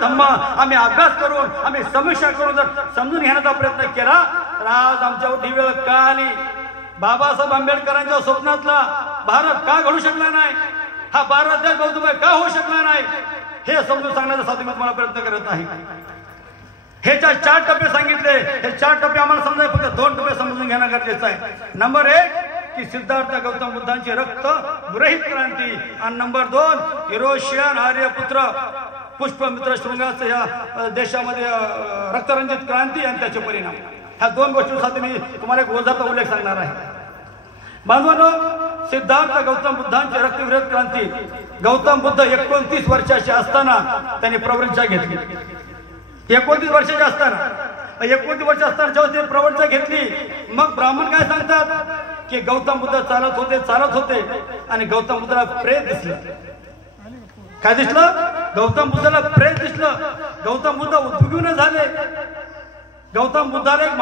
धम्म आम्ही अभ्यास करून आम्ही समीक्षा करून जर समजून घेण्याचा प्रयत्न केला तर आज आमच्यावर ही वेळ का आली? बाबासाहेब आंबेडकरांच्या स्वप्नातला भारत का घडू शकला नाही? हा भारत देश गौतमय का होऊ शकला नाही? हे समजून सांगण्यासाठी मी तुम्हाला प्रयत्न करत आहे. हे चार टप्पे सांगितले. हे 4 टप्पे आम्हाला समजायला फक्त 2 टप्पे समजून घेणं गरजेचं आहे. नंबर 1 की सिद्धार्थ गौतम बुद्धांची रक्त विरहित क्रांती आणि नंबर 2 हिरोशियन आर्यपुत्र पुष्पमित्र शृंगाचं या देशामध्ये रक्तरंजित क्रांती आणि त्याचे परिणाम. ह्या 2 गोष्टींसाठी मी तुम्हाला एक ओझाचा उल्लेख सांगणार आहे. बांधवांनो, सिद्धार्थ गौतम बुद्धांची रक्तविरहित क्रांती. गौतम बुद्ध 29 वर्षाचे असताना त्यांनी प्रवृत्ती घेतली. 29 वर्षाचे असताना 29 वर्ष असताना जेव्हा ते प्रवृत्ती घेतली, मग ब्राह्मण काय सांगतात की गौतम बुद्ध चालत होते आणि गौतम बुद्धाला प्रेत दिसलं. काय दिसलं? गौतम बुद्धाला प्रेत दिसलं. गौतम बुद्ध उद्विग्न झाले. गौतम बुद्धाला एक